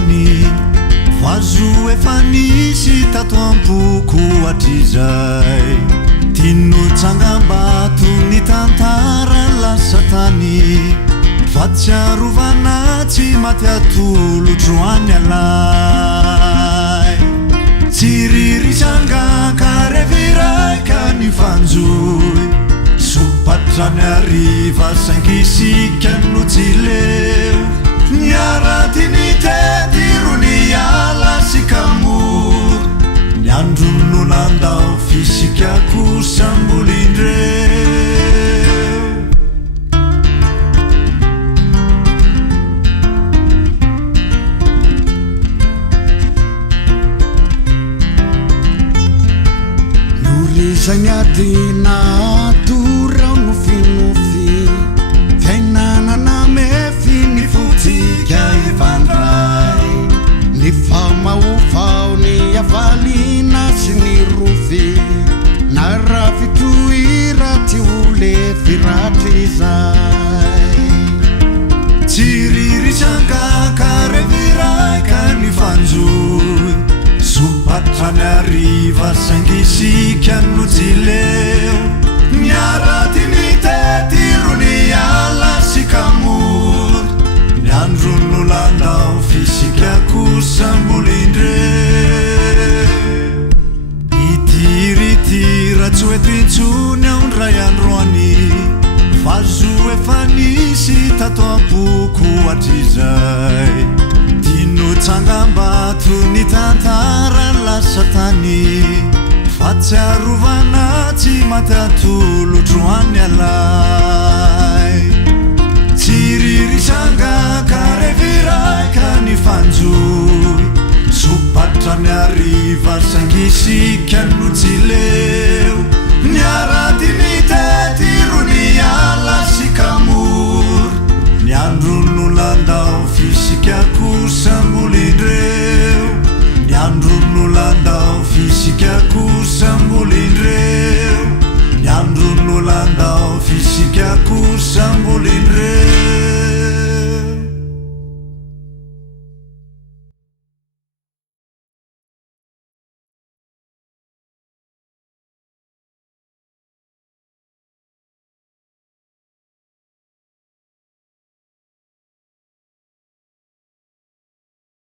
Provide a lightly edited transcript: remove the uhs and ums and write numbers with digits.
androany vazo efa nisy tato am-poko atrizay tino tsangam-bato ny tantara lasatany fatsiarovana tsy maty atolotro any alay tsy ririsanga ka reviraika ny fanjoy sopatrany ariva sankisika no tsy leo niarati ny tetirony ala sikamor ny andro nolandao fisikako sambolindreo norizagnatina torao nofinofy fiainanana mefy ny fotsika ifandray ny famaofao ny avalina sy ny rofy na raha fitohira ty ole firatry zay tsy ririsanga ka reviraika ny fanjoy sopatrany ariva sangisika no tsy leo niarati ny tetirony ala sikamor ny andro nolandao fisikako sambolindreo itiritira tsy hoetintsony aondray androany vazo efa nisy tato am-poko atrizay tino tsangam-bato ny tantara lasatany fatsiarovana tsy maty atolotro any alay tsy ririsanga ka reviraika ny fanjoy sopatrany ariva sangisika no tsy leo niarati ny tetirony ala sikamor ny andro nolandao fisikako sambolindreo ny andro nolandao fisikako sambolindreo ny andro nolandao fisikako sambolindreo